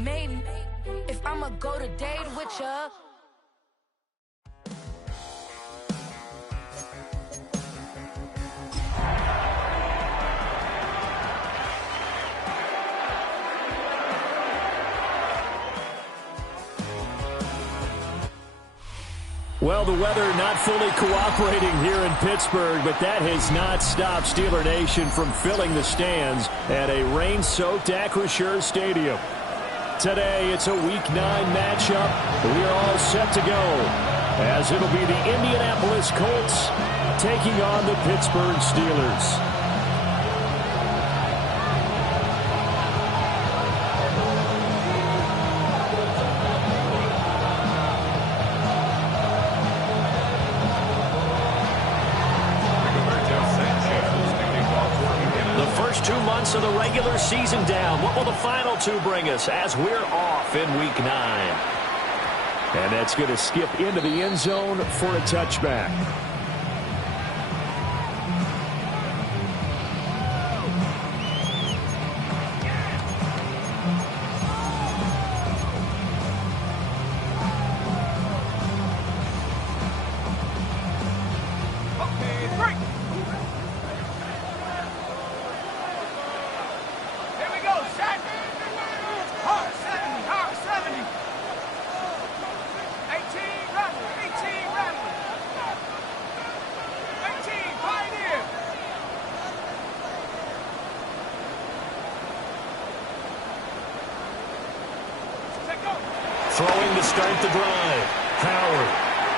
Maiden, if I'ma go to date with ya. Well, the weather not fully cooperating here in Pittsburgh, but that has not stopped Steeler Nation from filling the stands at a rain-soaked Acrisure Stadium. Today, it's a Week 9 matchup. We are all set to go, as it'll be the Indianapolis Colts taking on the Pittsburgh Steelers. Of the regular season down. What will the final two bring us as we're off in Week 9? And that's going to skip into the end zone for a touchback. Throwing to start the drive. Howard.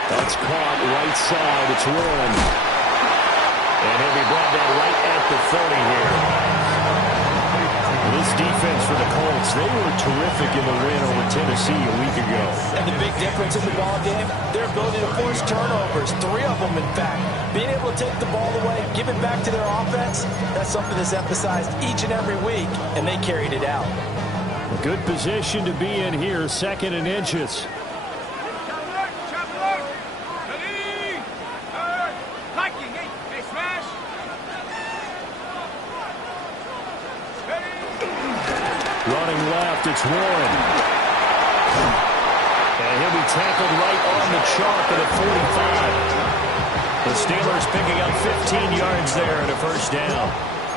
That's caught right side. It's Warren. And he'll be brought down right at the 30 here. This defense for the Colts, they were terrific in the win over Tennessee a week ago. And the big difference in the ball game, their ability to force turnovers. 3 of them, in fact. Being able to take the ball away, give it back to their offense, that's something that's emphasized each and every week, and they carried it out. A good position to be in here, 2nd and inches. Running left, it's Warren. And he'll be tackled right on the chalk at a 45. The Steelers picking up 15 yards there and a first down.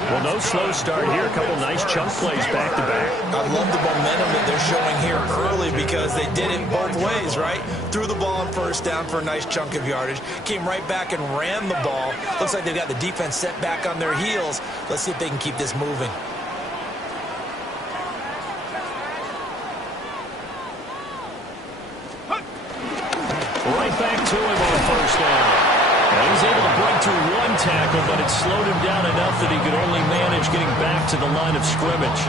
Well, no slow start here. A couple nice chunk plays back-to-back. I love the momentum that they're showing here early because they did it both ways, right? Threw the ball on first down for a nice chunk of yardage. Came right back and ran the ball. Looks like they've got the defense set back on their heels. Let's see if they can keep this moving. Right back to him on first down. And he's able to break through 1 tackle, but it slowed him down enough that he could only manage getting back to the line of scrimmage.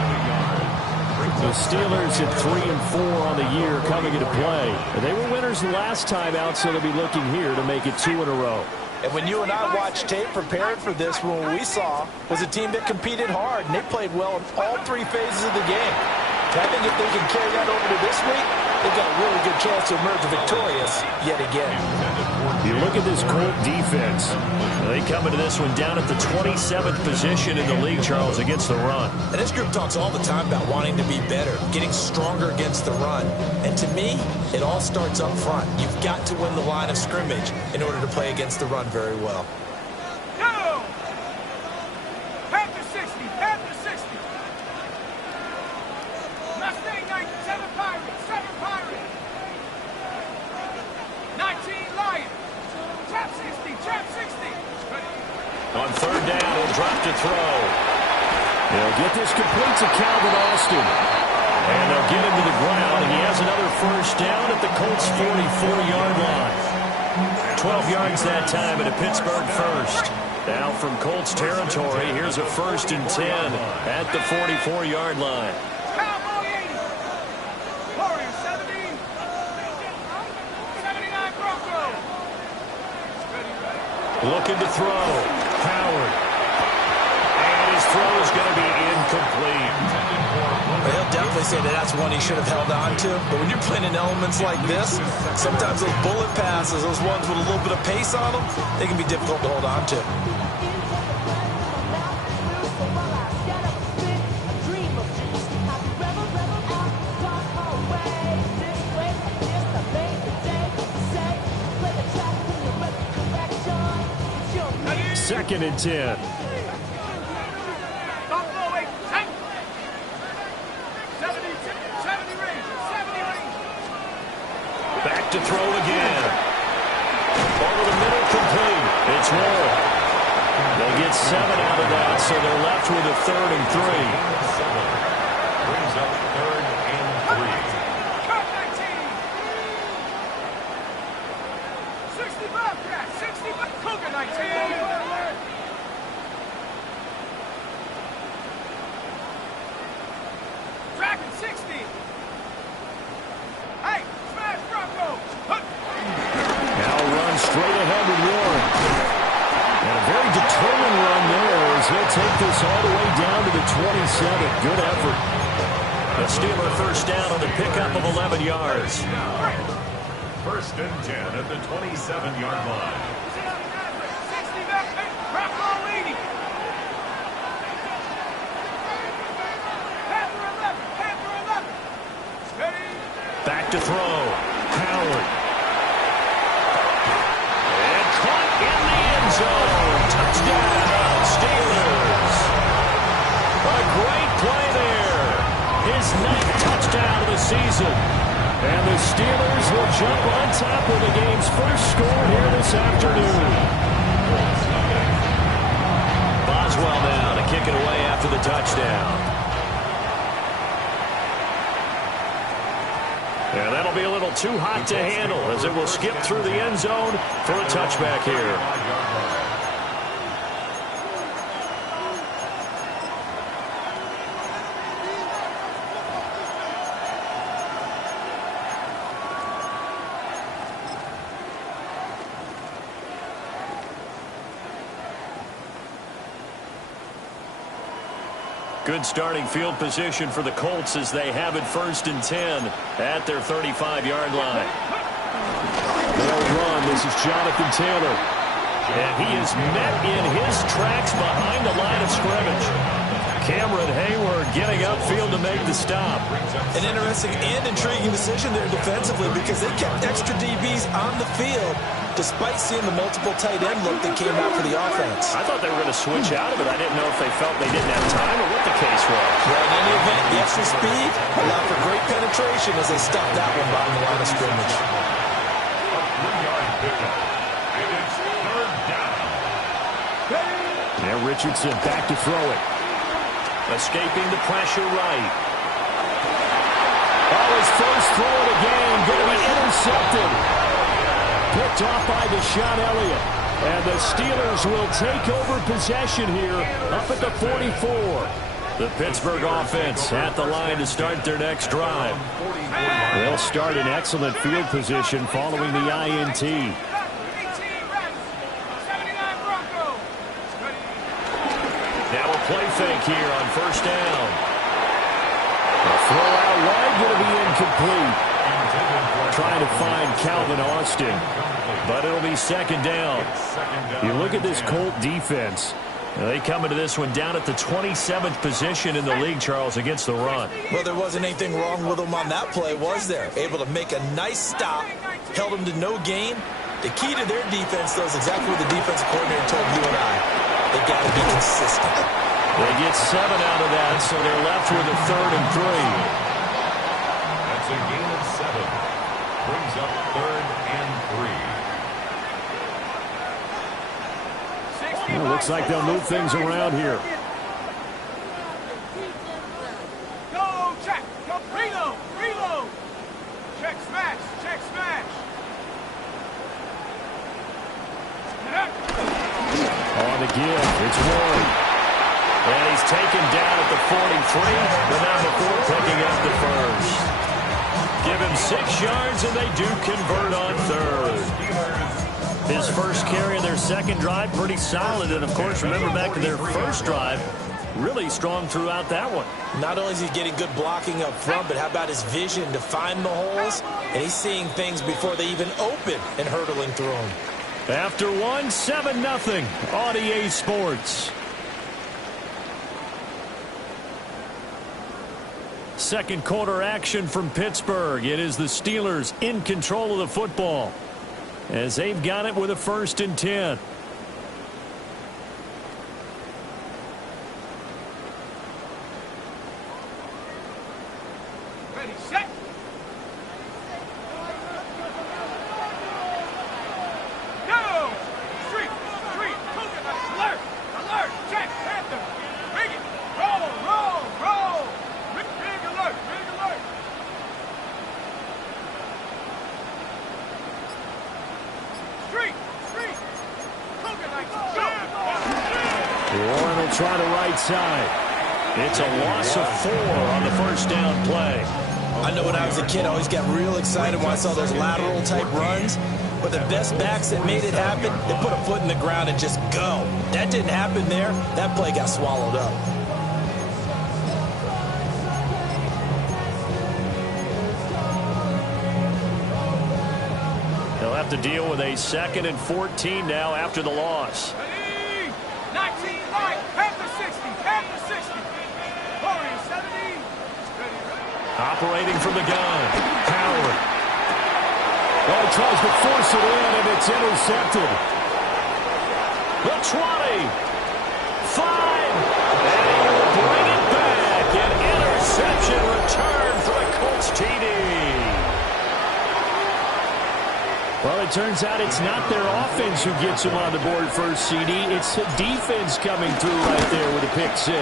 The Steelers at 3-4 on the year coming into play. They were winners the last time out, so they'll be looking here to make it 2 in a row. And when you and I watched tape preparing for this, what we saw was a team that competed hard, and they played well in all 3 phases of the game. I think if they can carry that over to this week, they've got a really good chance to emerge victorious yet again. You look at this Colt defense. They come into this one down at the 27th position in the league, Charles, against the run. And this group talks all the time about wanting to be better, getting stronger against the run. And to me, it all starts up front. You've got to win the line of scrimmage in order to play against the run very well. On third down, he'll drop to throw. They'll get this complete to Calvin Austin. And they'll get him to the ground, and he has another first down at the Colts' 44-yard line. 12 yards that time at a Pittsburgh first. Now from Colts territory, here's a 1st and 10 at the 44-yard line. Looking to throw. Howard. And his throw is going to be incomplete. Well, he'll definitely say that that's one he should have held on to. But when you're playing in elements like this, sometimes those bullet passes, those ones with a little bit of pace on them, they can be difficult to hold on to. 2nd and 10. Back to throw again. Over the middle, complete. It's Wall. They get 7 out of that, so they're left with a 3rd and 3. Brings up 3rd and 3. 65, Cougar 19. Dragon 60. Hey, smash Bronco. Now run straight ahead with Warren. And a very determined run there as he'll take this all the way down to the 27. Good effort. The Steeler first down on the pickup of 11 yards. 1st and 10 at the 27-yard line. 60 back, Bronco leading. Panther 11. Steady. Back to throw. Howard. And caught in the end zone. Touchdown, Steelers. A great play there. His 9th touchdown of the season. And the Steelers will jump on top of the game's first score here this afternoon. Boswell now to kick it away after the touchdown. And that'll be a little too hot to handle as it will skip through the end zone for a touchback here. Good starting field position for the Colts as they have it 1st and 10 at their 35-yard line. They'll run. This is Jonathan Taylor. And he is met in his tracks behind the line of scrimmage. Cameron Hayward getting upfield to make the stop. An interesting and intriguing decision there defensively because they kept extra DBs on the field despite seeing the multiple tight end look that came out for the offense. I thought they were going to switch out of it. I didn't know if they felt they didn't have time or what the case was. Well, in any event, the extra speed allowed for great penetration as they stopped that one behind the line of scrimmage. A 3-yard pickup. And it's 3rd down. Now Richardson back to throw it. Escaping the pressure right. Oh, his first throw of the game going to be intercepted. Picked off by Deshaun Elliott. And the Steelers will take over possession here up at the 44. The Pittsburgh offense at the line to start their next drive. They'll start in excellent field position following the INT. Now a play fake here on 1st down. A throw out wide going to be incomplete. Trying to find Calvin Austin, but it'll be 2nd down. You look at this Colt defense. They come into this one down at the 27th position in the league, Charles, against the run. Well, there wasn't anything wrong with them on that play, was there? Able to make a nice stop, held them to no gain. The key to their defense, though, is exactly what the defensive coordinator told you and I. They got to be consistent. They get 7 out of that, so they're left with a 3rd and 3. That's a gain of 7. Brings up 3rd and 3. Well, looks like they'll move things around here. Go, check. Go, reload, reload. Check, smash, check, smash. On the give, it's Warren. And he's taken down at the 43, but now before picking up the first. Give him 6 yards, and they do convert on 3rd. His first carry of their 2nd drive, pretty solid. And, of course, remember back to their first drive, really strong throughout that one. Not only is he getting good blocking up front, but how about his vision to find the holes? And he's seeing things before they even open and hurdling through them. After 1, 7-0 on EA Sports. Second quarter action from Pittsburgh. It is the Steelers in control of the football as they've got it with a 1st and 10. Ready, set. Go! Street, alert, alert, check, Panther. Bring it, roll. Big alert. Street, coconut, go! Warren will try the right side. It's a loss of 4 on the first down play. I know when I was a kid, I always got real excited when I saw those lateral type runs. But the best backs that made it happen, they put a foot in the ground and just go. That didn't happen there. That play got swallowed up. They'll have to deal with a 2nd and 14 now after the loss. Ready, 19 right, Panther 60. Warrior 70. Ready. Operating from the gun, Howard. Oh, he tries to force it in, and it's intercepted. The 20. 5. And he will bring it back. An interception return for the Colts TD. Well, it turns out it's not their offense who gets them on the board first, CD. It's the defense coming through right there with a pick 6.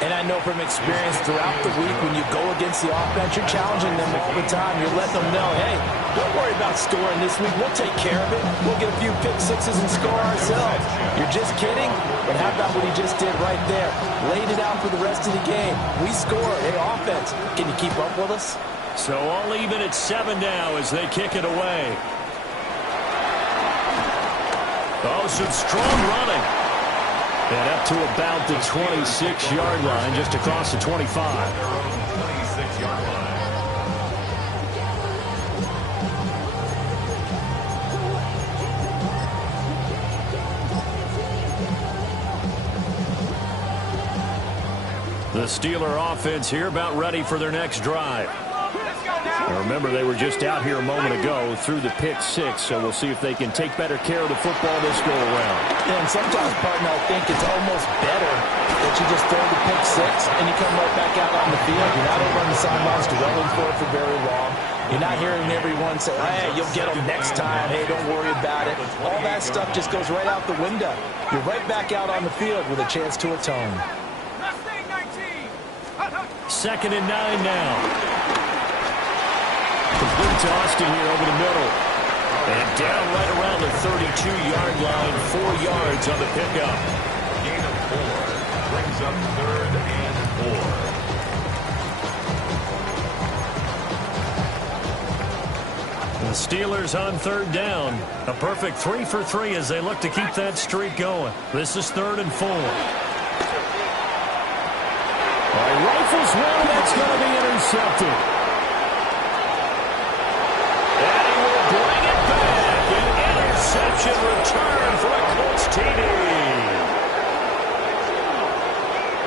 And I know from experience throughout the week, when you go against the offense, you're challenging them all the time. You're letting them know, hey, don't worry about scoring this week. We'll take care of it. We'll get a few pick 6s and score ourselves. You're just kidding? But how about what he just did right there? Laid it out for the rest of the game. We score. Hey, offense, can you keep up with us? So all even at 7 now as they kick it away. Oh, some strong running. And up to about the 26-yard line, just across the 25. 26-yard line. The Steeler offense here about ready for their next drive. Now remember, they were just out here a moment ago through the pick 6, so we'll see if they can take better care of the football this go-around. Yeah, and sometimes, partner, I think it's almost better that you just throw the pick 6 and you come right back out on the field. You're not over on the sidelines dwelling for it for very long. You're not hearing everyone say, hey, you'll get them next time. Hey, don't worry about it. All that stuff just goes right out the window. You're right back out on the field with a chance to atone. 2nd and 9 now. Complete to Austin here over the middle. And down right around the 32-yard line, 4 yards on the pickup. Gain of 4 brings up 3rd and 4. The Steelers on 3rd down. A perfect 3 for 3 as they look to keep that streak going. This is 3rd and 4. Rifles one, that's going to be intercepted. And he will bring it back. An interception return for a Colts TD.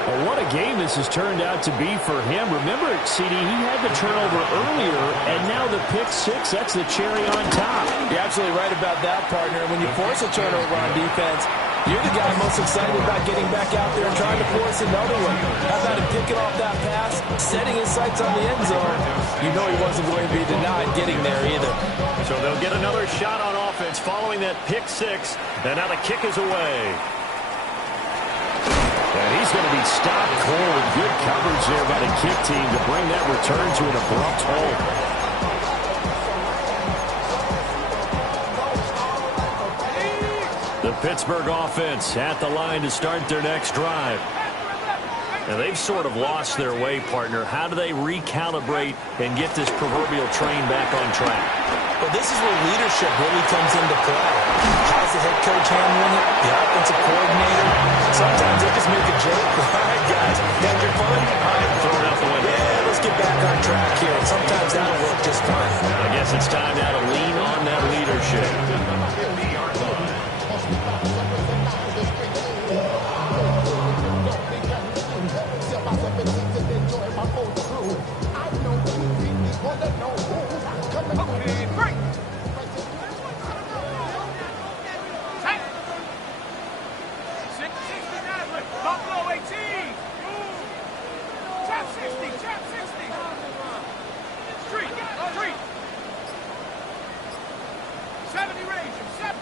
Well, what a game this has turned out to be for him. Remember, CD, he had the turnover earlier, and now the pick 6, that's the cherry on top. You're absolutely right about that, partner. When you force a turnover on defense, you're the guy most excited about getting back out there and trying to force another one. How about him picking off that pass, setting his sights on the end zone? You know he wasn't going to be denied getting there either. So they'll get another shot on offense following that pick 6, and now the kick is away. And he's going to be stopped cold. Good coverage there by the kick team to bring that return to an abrupt halt. The Pittsburgh offense at the line to start their next drive. Now they've sort of lost their way, partner. How do they recalibrate and get this proverbial train back on track? Well, this is where leadership really comes into play. How's the head coach handling it? The offensive coordinator? Sometimes they just make a joke. All right, guys, had your fun? All right, throw it out the window. Yeah, let's get back on track here. And sometimes that'll work just fine. I guess it's time now to lean on that leadership.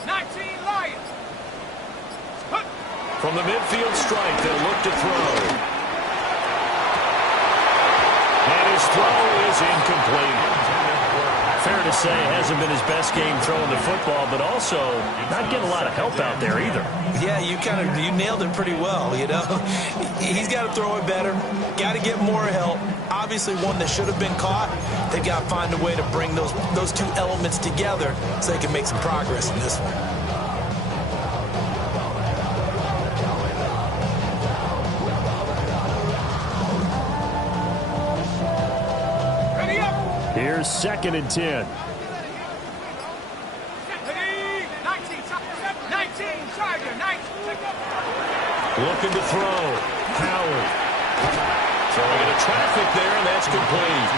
19 Lions. From the midfield stripe, they'll look to throw. And his throw is incomplete. Fair to say, hasn't been his best game throwing the football, but also not getting a lot of help out there either. Yeah, you nailed it pretty well, you know. He's got to throw it better, got to get more help. Obviously one that should have been caught. They've got to find a way to bring those two elements together so they can make some progress in this one. Here's 2nd and 10. 19, Tiger, 19. Looking to throw. Howard. Throwing into traffic there, and that's complete.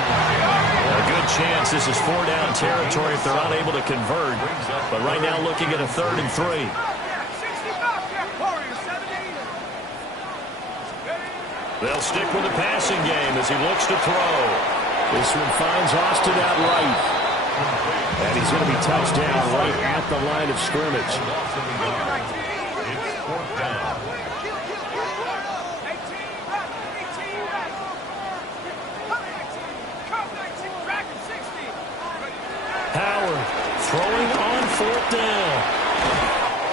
A good chance this is 4-down territory if they're unable to convert. But right now looking at a 3rd and 3. They'll stick with the passing game as he looks to throw. This one finds Austin out right. And he's going to be touched down right at the line of scrimmage. It's 4th down. Howard throwing on 4th down.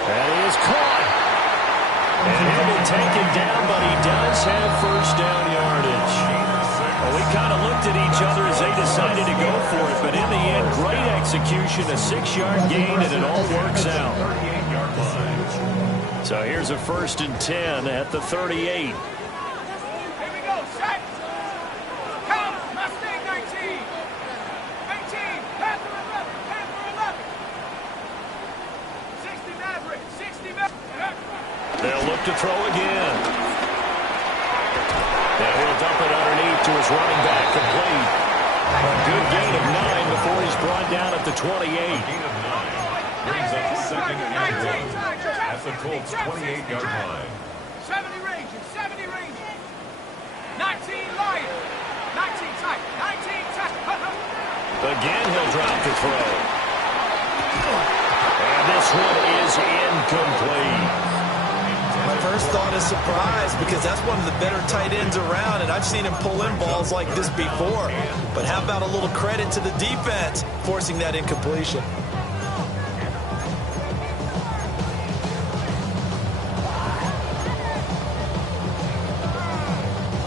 And he is caught. And he'll be taken down, but he does have 1st down yardage. Well, we kind of looked at each other as they decided to go for it, but in the end, great execution, a 6-yard gain, and it all works out. So here's a 1st and 10 at the 38. Here we go, set. Count, Mustang 19. 18, Panther 11, Panther 11. 60 Maverick, 60 Maverick. They'll look to throw again. And he'll dump it underneath to his running back, complete. A good gain of 9 before he's brought down at the 28. Gain of 9 brings up 2nd and 1 at the Colts' 28-yard line. 70 Rangers, 70 Rangers. 19 Lions, 19 tight, 19 tight. Again, he'll drop the throw. And this one is incomplete. My first thought is surprise because that's one of the better tight ends around, and I've seen him pull in balls like this before. But how about a little credit to the defense forcing that incompletion?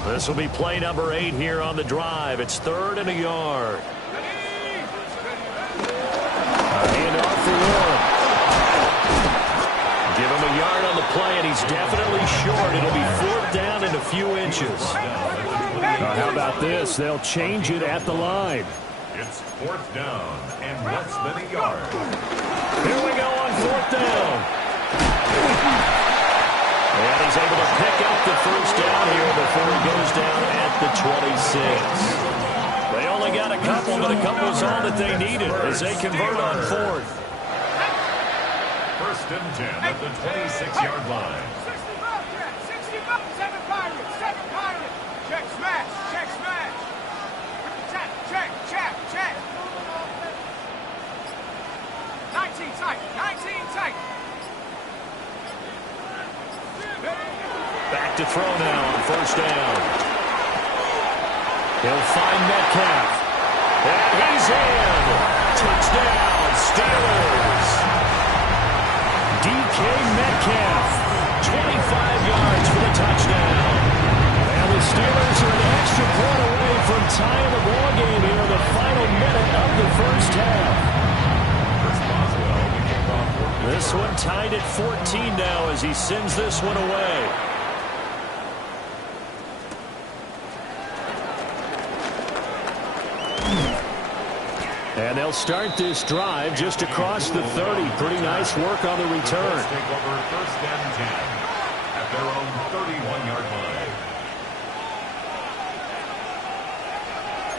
This will be play number 8 here on the drive. It's 3rd and a yard. Hand off for Warren. Give him a yard on the play, and he's definitely short. It'll be 4th down and a few inches. How about this? They'll change it at the line. It's 4th down and less than a yard. Here we go on 4th down. And he's able to pick up the 1st down here before he goes down at the 26. They only got a couple, but a couple's all that they needed as they convert on 4th. 1st and 10 at the 26-yard line. 7 Pirates, 7 Pirates. Check smash, check smash. Check, check, check, check. 19 tight, 19 tight. Back to throw now on 1st down. He'll find Metcalf. And he's in. Touchdown, Steelers. DK Metcalf, 25 yards for the touchdown. And the Steelers are an extra point away from tying the ball game here in the final minute of the 1st half. This one tied at 14 now as he sends this one away. And they'll start this drive just across the 30. Pretty nice work on the return. Take over 1st and 10 at their own 31-yard line.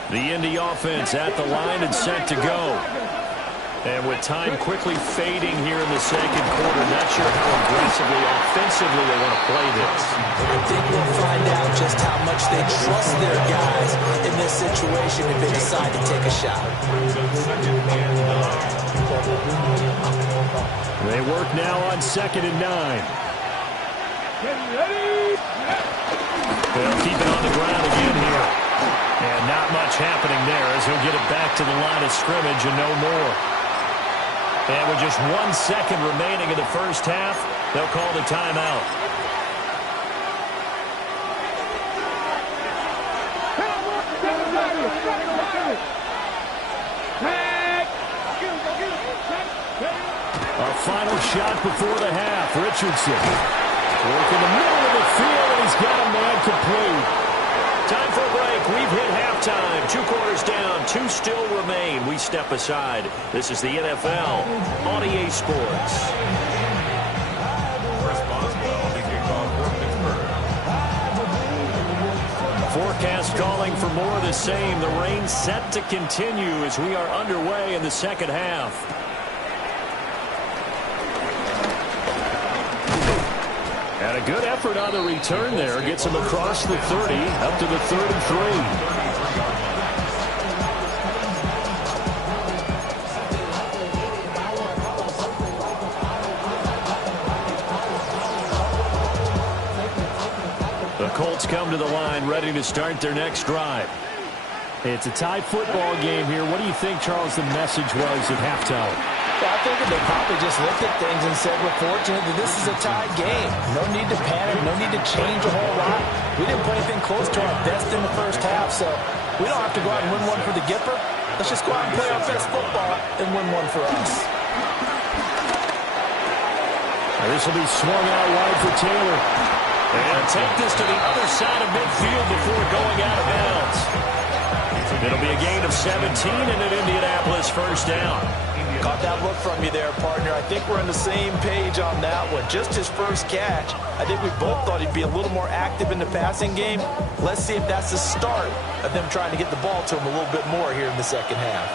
The Indy offense at the line and set to go. And with time quickly fading here in the 2nd quarter, not sure how aggressively, offensively they want to play this. I think we'll find out just how much they trust their guys in this situation if they decide to take a shot. They work now on 2nd and 9. They'll keep it on the ground again here. And not much happening there as he'll get it back to the line of scrimmage and no more. And with just 1 second remaining in the first half, they'll call the timeout. A final shot before the half. Richardson working the middle of the field, and he's got a man complete. Time for a break. We've hit halftime. 2 quarters down. 2 still remain. We step aside. This is the NFL on EA Sports. First Boswell, the kickoff for Pittsburgh. Forecast calling for more of the same. The rain set to continue as we are underway in the second half. And a good effort on the return there. Gets him across the 30, up to the 33. The Colts come to the line, ready to start their next drive. It's a tie football game here. What do you think, Charles, the message was at halftime? Well, I think they probably just looked at things and said, we're fortunate that this is a tied game. No need to panic, no need to change a whole lot. We didn't play anything close to our best in the first half, so we don't have to go out and win one for the Gipper. Let's just go out and play our best football and win one for us. Now this will be swung out wide for Taylor. And take this to the other side of midfield before going out of bounds. It'll be a gain of 17 and an Indianapolis first down. Caught that look from you there, partner. I think we're on the same page on that one. Just his first catch. I think we both thought he'd be a little more active in the passing game. Let's see if that's the start of them trying to get the ball to him a little bit more here in the second half.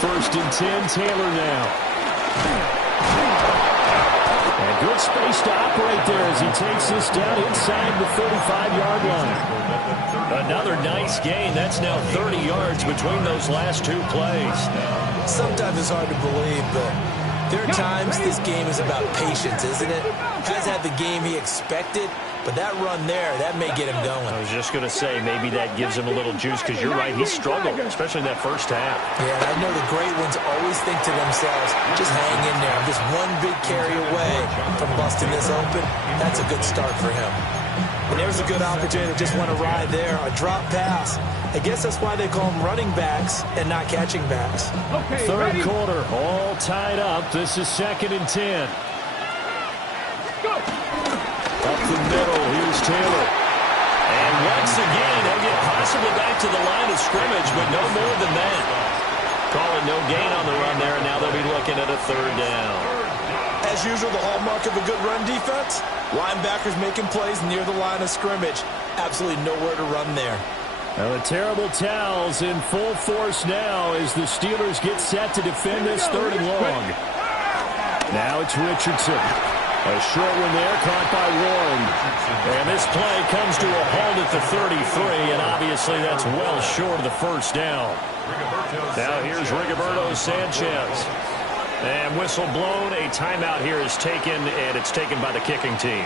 First and 10, Taylor now. And good space to operate there as he takes this down inside the 35-yard line. Another nice gain. That's now 30 yards between those last 2 plays. Sometimes it's hard to believe, but there are times this game is about patience, isn't it? Has had the game he expected, but that run there, that may get him going. I was just going to say, maybe that gives him a little juice, because you're right, he struggled, especially in that first half. Yeah, and I know the great ones always think to themselves, just hang in there. I'm just one big carry away from busting this open. That's a good start for him. And there's a good opportunity to just want to ride there, a drop pass. I guess that's why they call them running backs and not catching backs. Okay, third quarter, all tied up. This is 2nd and 10. Go. Up the middle, here's Taylor. And once again, they'll get possibly back to the line of scrimmage, but no more than that. Calling no gain on the run there, and now they'll be looking at a 3rd down. As usual, the hallmark of a good run defense, linebackers making plays near the line of scrimmage. Absolutely nowhere to run there. Now the terrible towels in full force now as the Steelers get set to defend this 3rd and long. Now it's Richardson. A short one there, caught by Warren. And this play comes to a halt at the 33, and obviously that's well short of the first down. Now here's Rigoberto Sanchez. And whistle blown, a timeout here is taken, and it's taken by the kicking team.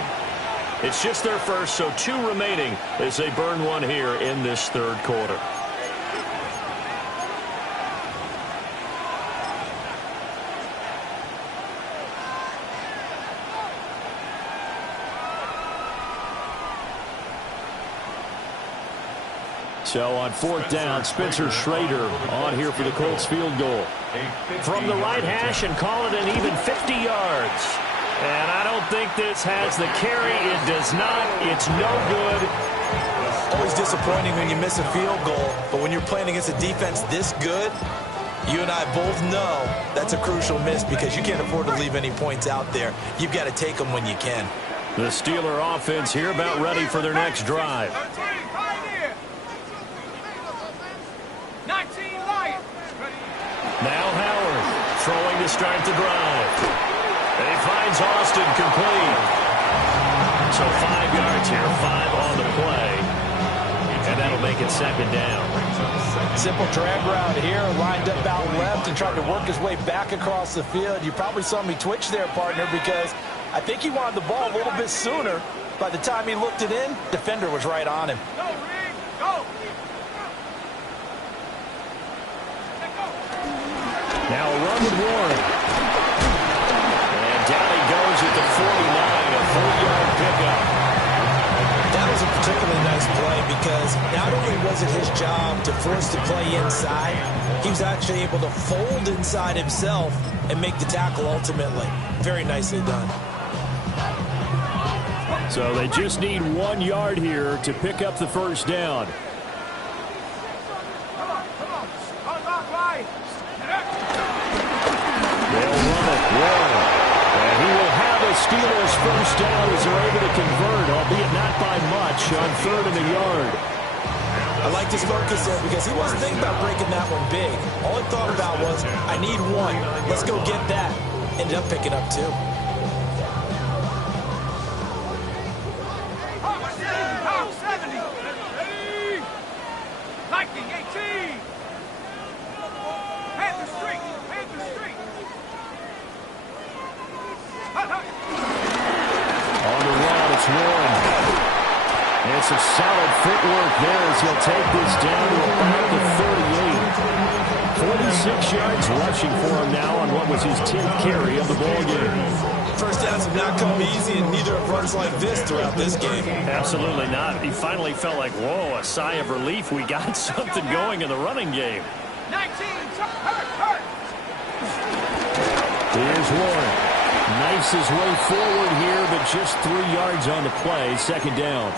It's just their first, so 2 remaining as they burn one here in this 3rd quarter. So on 4th down, Spencer Schrader on here for the Colts field goal. From the right hash and call it an even 50 yards. And I don't think this has the carry. It does not. It's no good. Always disappointing when you miss a field goal, but when you're playing against a defense this good, you and I both know that's a crucial miss because you can't afford to leave any points out there. You've got to take them when you can. The Steeler offense here about ready for their next drive. 19 Lions. Now Howard throwing to start the drive. And he finds Austin complete. So 5 yards here, 5 on the play. And that'll make make it second down. Simple drag route here, lined up out left and tried to work his way back across the field. You probably saw me twitch there, partner, because I think he wanted the ball a little bit sooner. By the time he looked it in, defender was right on him. Go, Reed, go! Now a run with Warren. And down he goes at the 49, a 4-yard pickup. That was a particularly nice play because not only was it his job to force the play inside, he was actually able to fold inside himself and make the tackle ultimately. Very nicely done. So they just need 1 yard here to pick up the first down. Come on. Unlock right. They'll run it. Warren. And he will have a Steelers first down as they're able to convert, albeit not by much, on 3rd and a yard. I liked his focus there because he wasn't thinking about breaking that one big. All he thought about was, I need 1. Let's go get that. Ended up picking up 2. Power 70. Ready. Lightning 18. Panther Street. On the run, it's Warren. And some solid footwork there as he'll take this down to about the 38. 46 yards rushing for him now on what was his 10th carry of the ballgame. First downs have not come easy, and neither have runs like this throughout this game. Absolutely not. He finally felt like, whoa, a sigh of relief. We got something going in the running game. 19. Hurt. Here's Warren. Knifes his way forward here, but just 3 yards on the play. Second down.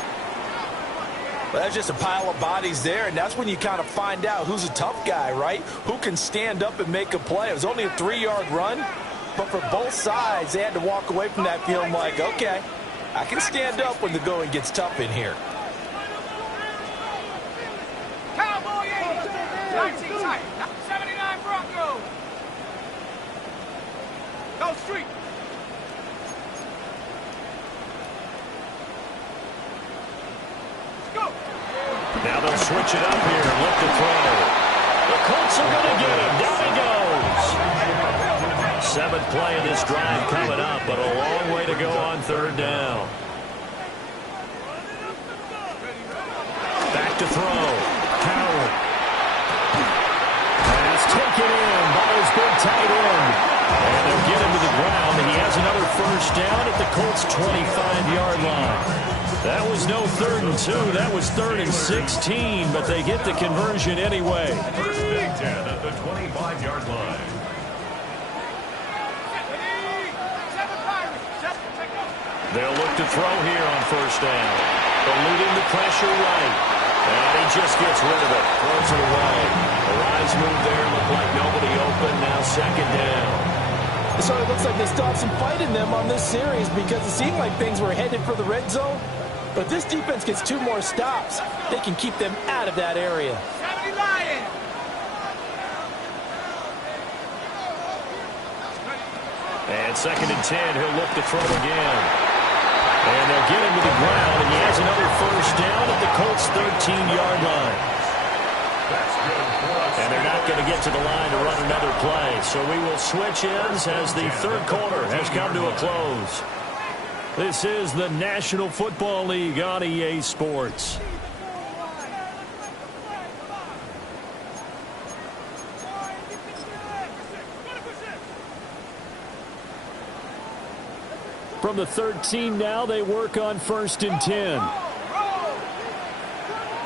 Well, that's just a pile of bodies there, and that's when you kind of find out who's a tough guy, right? Who can stand up and make a play. It was only a 3-yard run, but for both sides, they had to walk away from that feeling like, okay, I can stand up when the going gets tough in here. Cowboy 80. 19 tight. 79 Broncos. Go Street. Go. Now they'll switch it up here and look to throw. The Colts are going to get him. Down he goes. 7th play of this drive coming up, but a long way to go on 3rd down. Back to throw. Coward. Pass taken in by his big tight end. And they'll get him to the ground, and he has another first down at the Colts' 25-yard line. That was no 3rd and 2. That was 3rd and 16, but they get the conversion anyway. First and 10 at the 25-yard line. They'll look to throw here on first down. Eluding the pressure right. And he just gets rid of it. Throws it away. A rise move there. Looked like nobody open. Now second down. So it looks like they still have some fight in them on this series because it seemed like things were headed for the red zone. But if this defense gets 2 more stops, they can keep them out of that area. 70 Lions. And second and 10. He'll look to throw again. And they'll get him to the ground. And he has another first down at the Colts' 13-yard line. And they're not going to get to the line to run another play. So we will switch ends as the 3rd quarter has come to a close. This is the National Football League on EA Sports. From the 13 now, they work on 1st and 10.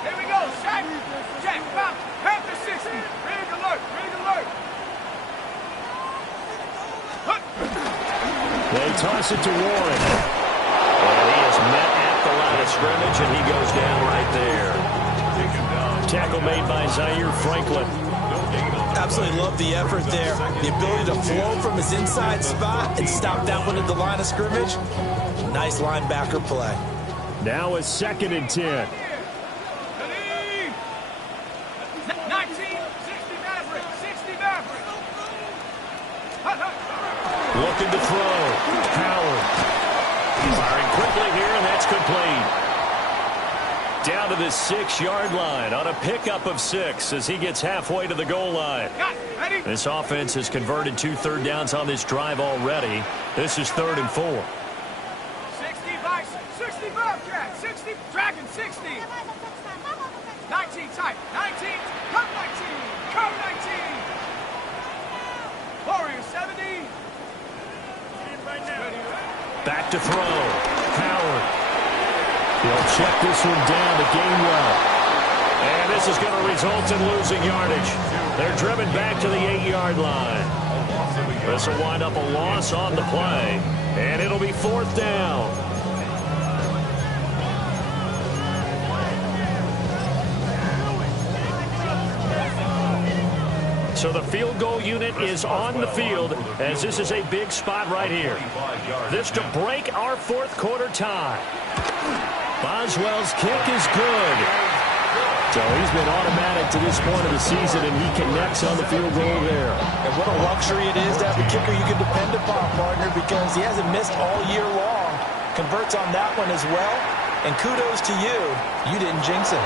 Here we go. Shaq. Jack. Bounce. Panther 60. Rig alert. They toss it to Warren. And he is met at the line of scrimmage, and he goes down right there. Tackle made by Zaire Franklin. Absolutely love the effort there. The ability to flow from his inside spot and stop that one at the line of scrimmage. Nice linebacker play. Now it's 2nd and 10. 19. 60 Maverick. Looking to throw. Howard. Firing quickly here, and that's complete. Down to the 6-yard line on a pickup of 6 as he gets halfway to the goal line. This offense has converted 2 third downs on this drive already. This is 3rd and 4. 60 Bison, 60 Bobcat, 60 Dragon, 60. 19 type, 19, come 19, come 19. Warrior 70. Back to throw. Howard. He'll check this one down to Gainwell. And this is going to result in losing yardage. They're driven back to the 8-yard line. This will wind up a loss on the play. And it'll be 4th down. So the field goal unit is on the field as this is a big spot right here. This to break our 4th quarter tie. Boswell's kick is good. So he's been automatic to this point of the season, and he connects on the field goal there. And what a luxury it is to have a kicker you can depend upon, partner, because he hasn't missed all year long. Converts on that one as well. And kudos to you. You didn't jinx him.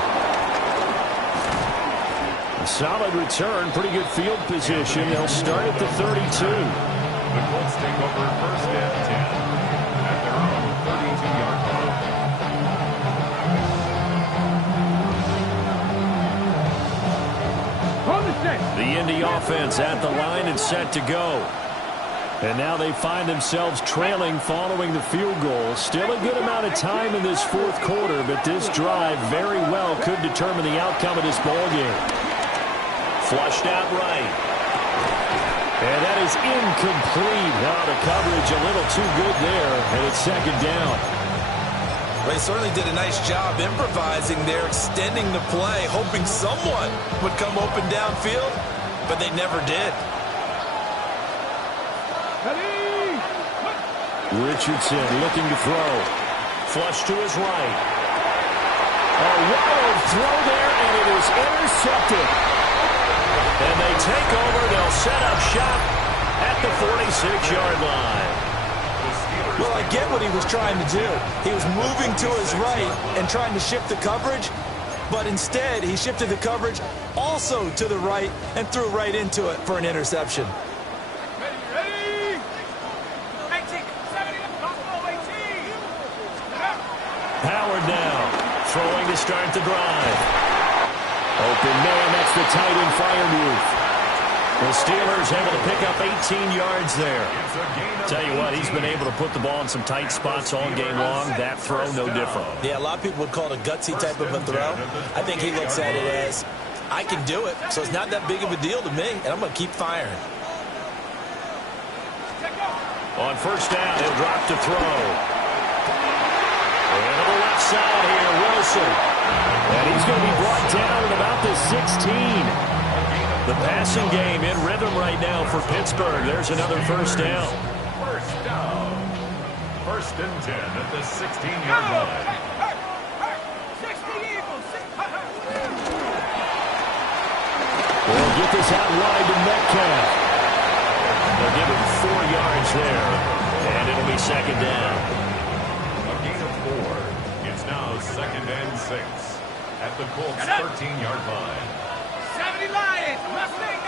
A solid return, pretty good field position. They'll start at the 32. The Colts take over 1st and 10 at their own 32-yard line. The Indy offense at the line and set to go. And now they find themselves trailing following the field goal. Still a good amount of time in this 4th quarter, but this drive very well could determine the outcome of this ball game. Flushed out right. And that is incomplete. Now the coverage a little too good there, and it's 2nd down. Well, he certainly did a nice job improvising there, extending the play, hoping someone would come open downfield, but they never did. Richardson looking to throw. Flush to his right. A wild throw there, and it is intercepted. And they take over. They'll set up shop at the 46-yard line. Well, I get what he was trying to do. He was moving to his right and trying to shift the coverage, but instead he shifted the coverage also to the right and threw right into it for an interception. Ready? 18, 70, Buffalo 18. Howard now throwing to start the drive. Open man, that's the tight end fire move. The Steelers able to pick up 18 yards there. Tell you what, he's been able to put the ball in some tight spots all game long. That throw, no different. Yeah, a lot of people would call it a gutsy type of a throw. I think he looks at it as, I can do it, so it's not that big of a deal to me, and I'm going to keep firing. On 1st down, he'll drop to throw. And to the left side here, Wilson. And he's going to be brought down at about the 16. The passing game in rhythm right now for Pittsburgh. There's another 1st down. 1st down. 1st and 10 at the 16-yard line. 60 Eagles. They'll get this out wide to Metcalf. They'll give him 4 yards there. And it'll be 2nd down. A gain of 4. It's now 2nd and 6 at the Colts' 13-yard line. 70 Lions, Mustang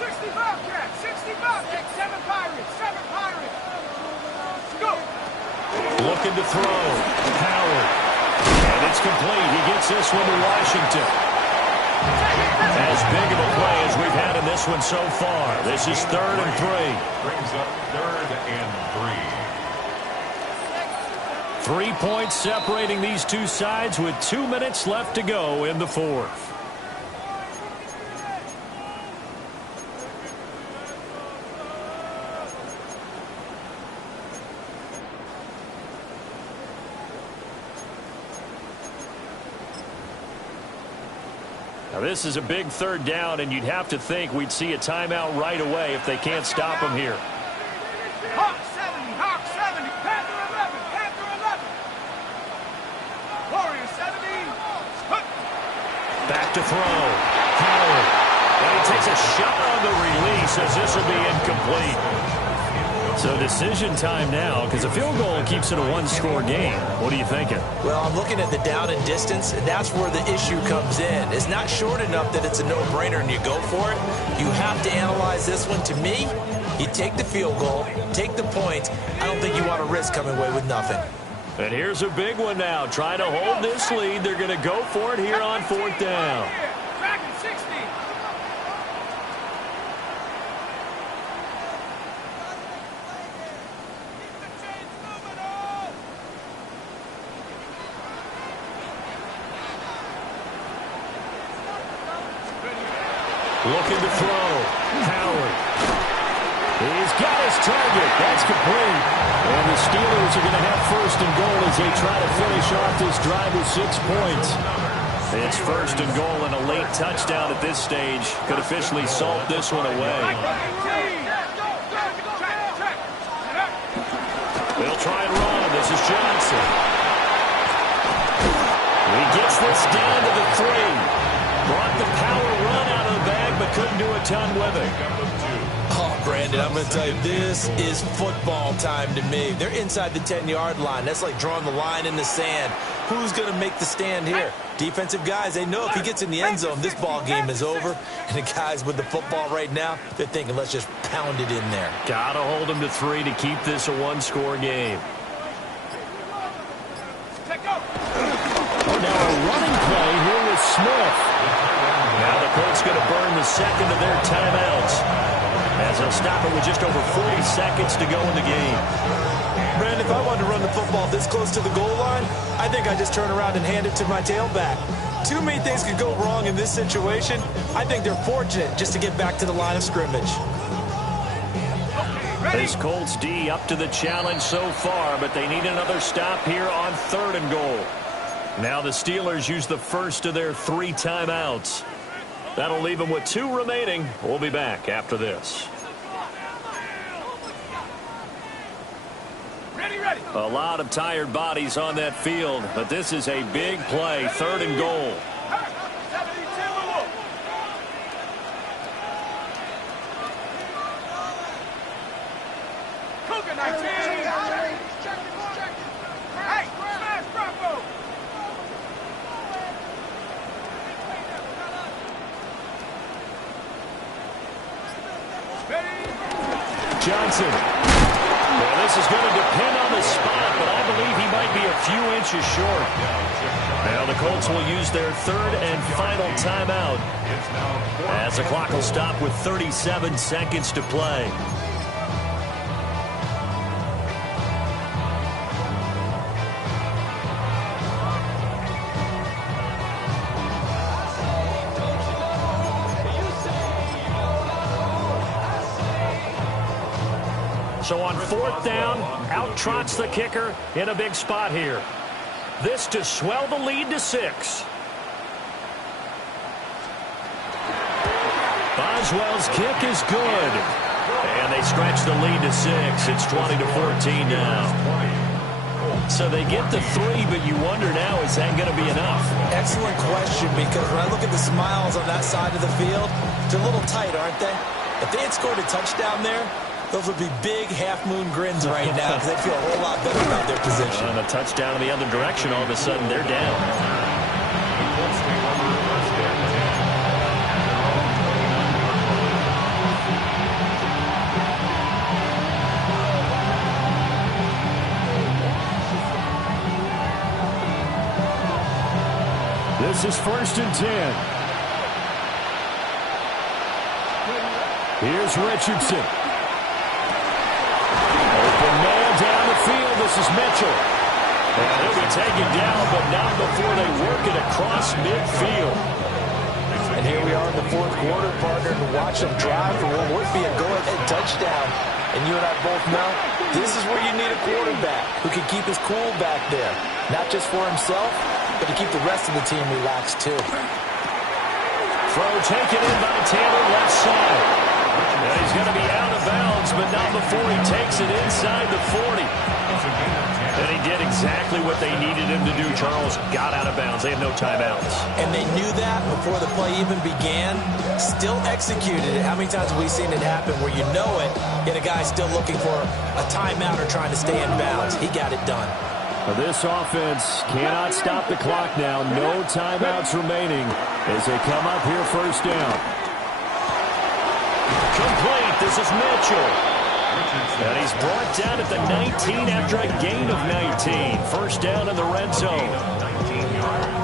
60 Bobcat, 60 Bobcat, 7 Pirates, 7 Pirates. Go! Looking to throw. Howard. And it's complete. He gets this one to Washington. As big of a play as we've had in this one so far. This is 3rd and 3. Brings up 3rd and 3. 3 points separating these two sides with 2 minutes left to go in the 4th. Now this is a big 3rd down, and you'd have to think we'd see a timeout right away if they can't stop him here. Hawk 70, Hawk 70, Panther 11, Panther 11. Warrior 70. Back to throw. Howard. And he takes a shot on the release as this will be incomplete. So decision time now, because a field goal keeps it a one-score game. What are you thinking? Well, I'm looking at the down and distance, and that's where the issue comes in. It's not short enough that it's a no-brainer and you go for it. You have to analyze this one. To me, you take the field goal, take the points. I don't think you want to risk coming away with nothing. And here's a big one now. Trying to hold this lead. They're going to go for it here on 4th down. Dragon 60. Looking to throw. Howard. He's got his target. That's complete. And the Steelers are going to have 1st and goal as they try to finish off this drive with 6 points. It's 1st and goal, and a late touchdown at this stage could officially salt this one away. They'll try and run. This is Johnson. He gets this down to the 3. Brought the power run out of the bag, but couldn't do a ton with it. Oh, Brandon, I'm going to tell you, this is football time to me. They're inside the 10-yard line. That's like drawing the line in the sand. Who's going to make the stand here? Defensive guys, they know if he gets in the end zone, this ball game is over. And the guys with the football right now, they're thinking, let's just pound it in there. Got to hold him to 3 to keep this a one-score game. Now a running play here with Smith. Now the Colts going to burn the second of their timeouts as they'll stop it with just over 40 seconds to go in the game. Brandon, if I wanted to run the football this close to the goal line, I think I just turn around and hand it to my tailback. Too many things could go wrong in this situation. I think they're fortunate just to get back to the line of scrimmage. This Colts D up to the challenge so far, but they need another stop here on 3rd and goal. Now the Steelers use the first of their 3 timeouts. That'll leave them with 2 remaining. We'll be back after this. Ready. A lot of tired bodies on that field, but this is a big play. 3rd and goal. 72. Cougar 19. Hey, smash Bravo. Johnson. Well, this is going to depend on the spot, but I believe he might be a few inches short. Now the Colts will use their 3rd and final timeout as the clock will stop with 37 seconds to play. So on 4th down, out trots the kicker in a big spot here. This to swell the lead to 6. Boswell's kick is good. And they stretch the lead to 6. It's 20-14 now. So they get the 3, but you wonder now, is that going to be enough? Excellent question, because when I look at the smiles on that side of the field, they're a little tight, aren't they? If they had scored a touchdown there, those would be big half-moon grins right now because they feel a whole lot better about their position. And a touchdown in the other direction, all of a sudden they're down. This is 1st and 10. Here's Richardson. Open man down the field. This is Mitchell. And he'll be taken down, but not before they work it across midfield. And here we are in the 4th quarter, partner, to watch them drive for what would be a go-ahead touchdown. And you and I both know this is where you need a quarterback who can keep his cool back there. Not just for himself, but to keep the rest of the team relaxed too. Throw taken in by Taylor left side. And he's going to be out of bounds, but not before he takes it inside the 40. And he did exactly what they needed him to do, Charles. Got out of bounds. They have no timeouts. And they knew that before the play even began. Still executed it. How many times have we seen it happen where you know it, yet a guy still looking for a timeout or trying to stay in bounds? He got it done. This offense cannot stop the clock now. No timeouts remaining as they come up here first down. Complete. This is Mitchell. And he's brought down at the 19 after a gain of 19. First down in the red zone. 19 yards.